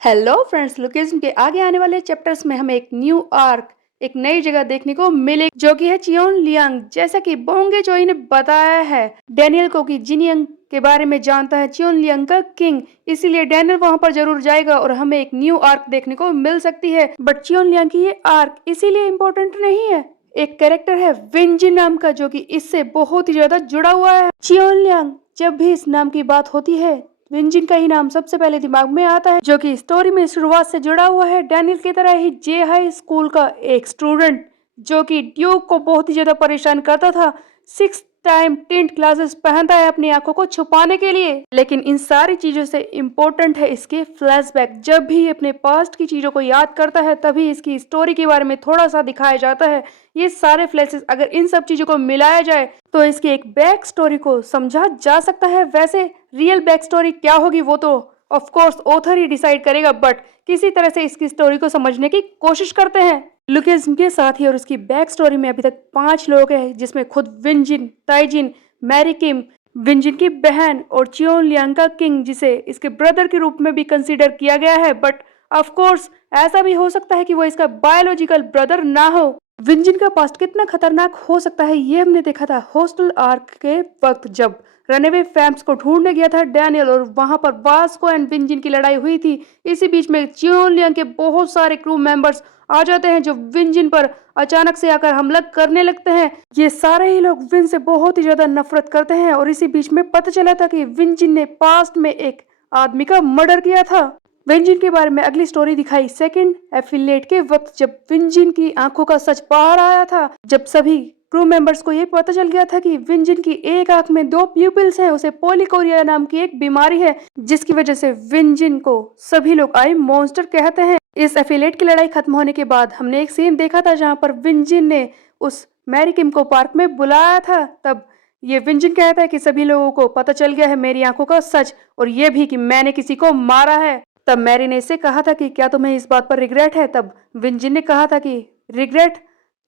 Hello friends, location के आगे आने वाले चैप्टर्स में हमें एक न्यू आर्क, एक नई जगह देखने को मिलेगी जो कि है चियोन लियांग। जैसा कि बोंगे चोई ने बताया है डैनियल को कि जिनियंग के बारे में जानता है चियोन लियांग का किंग, इसीलिए डैनियल वहां पर जरूर जाएगा और हमें एक न्यू आर्क देखने को मिल सकती है। बट चियोन लियांग की ये आर्क इसीलिए इम्पोर्टेंट नहीं है। एक कैरेक्टर है विंजिन नाम का जो कि इससे बहुत ही ज्यादा जुड़ा हुआ है। चियोन लियांग, जब भी इस नाम की बात होती है विंजिन का ही नाम सबसे पहले दिमाग में आता है, जो कि स्टोरी में शुरुआत से जुड़ा हुआ है डैनियल की तरह ही जे हाई स्कूल का एक स्टूडेंट जो कि ड्यूक को बहुत ही ज्यादा परेशान करता था। 6 टाइम टिंट ग्लासेस पहनता है अपनी आंखों को छुपाने के लिए। लेकिन इन सारी चीजों से इम्पोर्टेंट है इसके फ्लैशबैक। जब भी अपने पास्ट की चीजों को याद करता है तभी इसकी स्टोरी के बारे में थोड़ा सा दिखाया जाता है। ये सारे फ्लैशेस अगर इन सब चीजों को मिलाया जाए तो इसकी एक बैक स्टोरी को समझा जा सकता है। वैसे रियल बैक स्टोरी क्या होगी वो तो of course author he decide करेगा, बट किसी तरह से इसकी स्टोरी को समझने की कोशिश करते हैं। लुकेस के साथ ही और उसकी बैक स्टोरी में अभी तक 5 लोग हैं, जिसमें खुद विंजिन, ताइजिन, मैरी किम, विंजिन की बहन और चियोन लियांग का किंग, जिसे इसके ब्रदर के रूप में भी कंसीडर किया गया है। बट ऑफ कोर्स ऐसा भी हो सकता है कि वो इसका बायोलॉजिकल ब्रदर ना हो। विंजिन का पास्ट कितना खतरनाक हो सकता है ये हमने देखा था हॉस्टल आर्क के वक्त, जब रनअवे फैम्स को ढूंढने गया था डैनियल और वहां पर वास्को एंड विंजिन की लड़ाई हुई थी। इसी बीच में चियोन लियांग के बहुत सारे क्रू मेंबर्स आ जाते हैं जो विंजिन पर अचानक से आकर हमला करने लगते हैं। ये सारे ही लोग विन से बहुत ही ज्यादा नफरत करते हैं और इसी बीच में पता चला था कि विंजिन ने पास्ट में एक आदमी का मर्डर किया था। विंजिन के बारे में अगली स्टोरी दिखाई सेकंड एफिलिएट के वक्त, जब विंजिन की आंखों का सच बाहर आया था। जब सभी क्रू मेंबर्स को ये पता चल गया था कि विंजिन की एक आंख में 2 प्यूपिल्स हैं, उसे पोलिकोरिया नाम की एक बीमारी है, जिसकी वजह से विंजिन को सभी लोग आई मॉन्स्टर कहते हैं। इस एफिलेट की लड़ाई खत्म होने के बाद हमने एक सीन देखा था जहां पर विंजिन ने उस मैरी किम को पार्क में बुलाया था। तब ये विंजिन कहता है कि सभी लोगों को पता चल गया है मेरी आंखों का सच, और ये भी कि मैंने किसी को मारा है। तब मैरी ने इससे कहा था कि क्या तुम्हें इस बात पर रिग्रेट है। तब विंजिन ने कहा था कि रिग्रेट,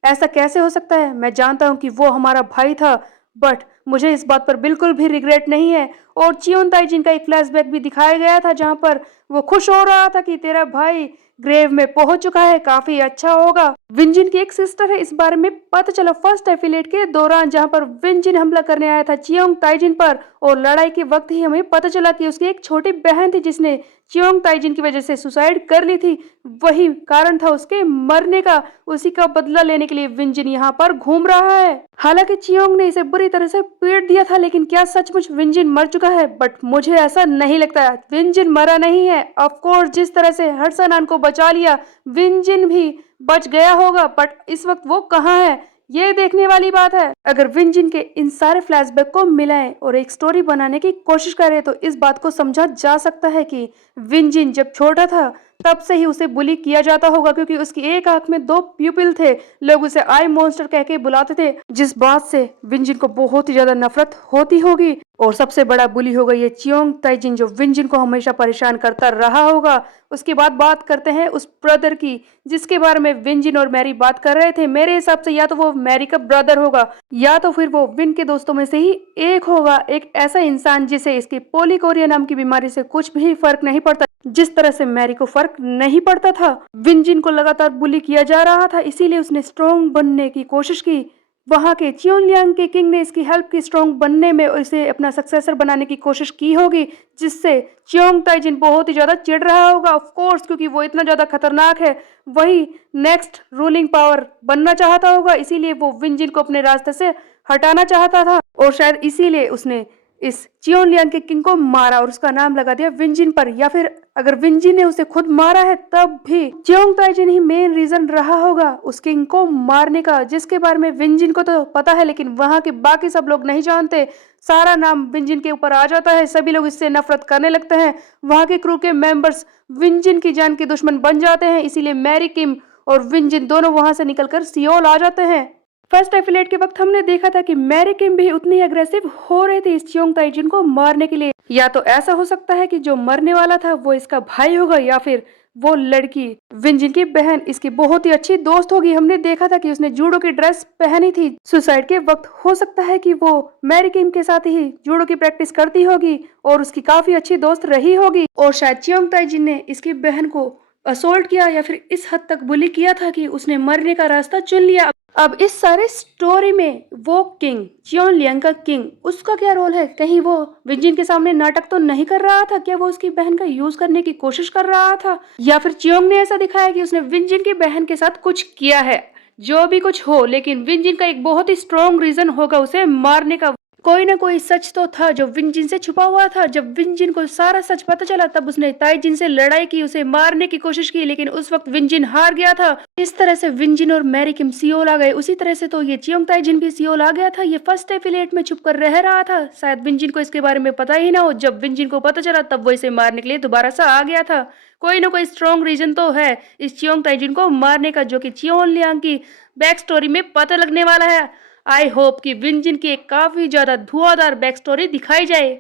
ऐसा कैसे हो सकता है, मैं जानता हूं कि वो हमारा भाई था, बट मुझे इस बात पर बिल्कुल भी रिग्रेट नहीं है। और चियोन ताइजिन का एक फ्लैशबैक भी दिखाया गया था जहां पर वो खुश हो रहा था कि तेरा भाई ग्रेव में पहुंच चुका है, काफी अच्छा होगा। विंजिन की एक सिस्टर है, इस बारे में पता चला फर्स्ट एफिलेट के दौरान, जहां पर विंजिन हमला करने आया था चियोंग ताइजिन पर, और लड़ाई के वक्त ही हमें पता चला कि उसकी एक छोटी बहन थी जिसने चियोंग ताइजिन की वजह से सुसाइड कर ली थी। वही कारण था उसके मरने का। उसी का बदला लेने के लिए विंजिन यहाँ पर घूम रहा है। हालांकि चियोंग ने इसे बुरी तरह से पीट दिया था, लेकिन क्या सचमुच विंजिन मर चुका है? बट मुझे ऐसा नहीं लगता, विंजिन मरा नहीं है। ऑफ कोर्स जिस तरह से हर्षनान को बचा लिया विंजिन भी बच गया होगा, बट इस वक्त वो कहाँ है ये देखने वाली बात है। अगर विंजिन के इन सारे फ्लैशबैक को मिलाएं और एक स्टोरी बनाने की कोशिश करें तो इस बात को समझा जा सकता है कि विंजिन जब छोटा था तब से ही उसे बुली किया जाता होगा, क्योंकि उसकी एक आंख में 2 प्यूपिल थे। लोग उसे आई मॉन्स्टर कह के बुलाते थे, जिस बात से विंजिन को बहुत ही ज्यादा नफरत होती होगी। और सबसे बड़ा बुली होगा ये चियोंग ताइजिन, जो विंजिन को हमेशा परेशान करता रहा होगा। उसके बाद बात करते हैं उस ब्रदर की जिसके बारे में विंजिन और मैरी बात कर रहे थे। मेरे हिसाब से या तो वो मैरी का ब्रदर होगा या तो फिर वो विन के दोस्तों में से ही एक होगा। एक ऐसा इंसान जिसे इसकी पोलिकोरिया नाम की बीमारी से कुछ भी फर्क नहीं पड़ता, जिस तरह से मैरी को फर्क नहीं पड़ता था। विंजिन को लगातार बुली किया जा रहा था, इसीलिए उसने स्ट्रॉन्ग बनने की कोशिश की। वहां के चियोन लियांग के किंग ने इसकी हेल्प की स्ट्रॉन्ग बनने में और इसे अपना सक्सेसर बनाने की कोशिश की होगी, जिससे चियोंग ताइजिन बहुत ही ज्यादा चिढ़ रहा होगा। ऑफ कोर्स क्योंकि वो इतना ज्यादा खतरनाक है, वही नेक्स्ट रूलिंग पावर बनना चाहता होगा, इसीलिए वो विंजिन को अपने रास्ते से हटाना चाहता था। और शायद इसीलिए उसने इस चियोन लियांग के किंग को मारा और उसका नाम लगा दिया विंजिन पर। या फिर अगर विंजिन ने उसे खुद मारा है तब भी चियोंग ताइजिन ही मेन रीजन रहा होगा उस किंग को मारने का, जिसके बारे में विंजिन को तो पता है लेकिन वहां के बाकी सब लोग नहीं जानते। सारा नाम विंजिन के ऊपर आ जाता है, सभी लोग इससे नफरत करने लगते हैं। वहां के क्रू के मेंबर्स विंजिन की जान के दुश्मन बन जाते हैं, इसीलिए मैरी किम और विंजिन दोनों वहां से निकलकर सियोल आ जाते हैं। फर्स्ट एफिलेट के वक्त हमने देखा था कि मैरी किम भी उतनी अग्रेसिव हो रही थी इस चियोंग ताइजिन को मारने के लिए। या तो ऐसा हो सकता है कि जो मरने वाला था वो इसका भाई होगा, या फिर वो लड़की विंजिन की बहन इसकी बहुत ही अच्छी दोस्त होगी। हमने देखा था कि उसने जूडो की ड्रेस पहनी थी सुसाइड के वक्त। हो सकता है कि वो मैरी किम के साथ ही जूडो की प्रैक्टिस करती होगी और उसकी काफी अच्छी दोस्त रही होगी और शायद चियोंग ताइजिन ने इसकी बहन को असोल्ट किया या फिर इस हद तक बुली किया था कि उसने मरने का रास्ता चुन लिया। अब इस सारे स्टोरी में वो किंग चियोन लियांग का किंग, उसका क्या रोल है? कहीं वो विंजिन के सामने नाटक तो नहीं कर रहा था? क्या वो उसकी बहन का यूज करने की कोशिश कर रहा था या फिर चियोंग ने ऐसा दिखाया कि उसने विंजिन की बहन के साथ कुछ किया है? जो भी कुछ हो, लेकिन विंजिन का एक बहुत ही स्ट्रॉन्ग रीजन होगा उसे मारने का। कोई ना कोई सच तो था जो विंजिन से छुपा हुआ था। जब विंजिन को सारा सच पता चला तब उसने ताइजिन से लड़ाई की, उसे मारने की कोशिश की, लेकिन उस वक्त विंजिन हार गया था। इस तरह से विंजिन और मैरी किम सियोल आ गए। उसी तरह से तो ये चियोंग ताइजिन भी सियोल आ गया था। ये फर्स्ट एफिलिएट में छुपकर रह रहा था। शायद विंजिन को इसके बारे में पता ही ना हो। जब विंजिन को पता चला तब वो इसे मारने के लिए दोबारा से आ गया था। कोई ना कोई स्ट्रॉन्ग रीजन तो है इस चियोंग ताइजिन को मारने का, जो कि चियोन लियांग की बैक स्टोरी में पता लगने वाला है। आई होप कि विंजिन की एक काफी ज्यादा धुआंधार बैक स्टोरी दिखाई जाए।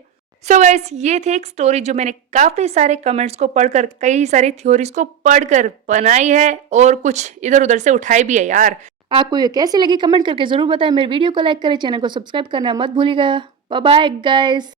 सो गाइस, ये थे एक स्टोरी जो मैंने काफी सारे कमेंट्स को पढ़कर, कई सारी थ्योरीज को पढ़कर बनाई है और कुछ इधर उधर से उठाई भी है यार। आपको ये कैसी लगी कमेंट करके जरूर बताएं। मेरे वीडियो को लाइक करें, चैनल को सब्सक्राइब करना मत भूलिएगा। Bye bye guys.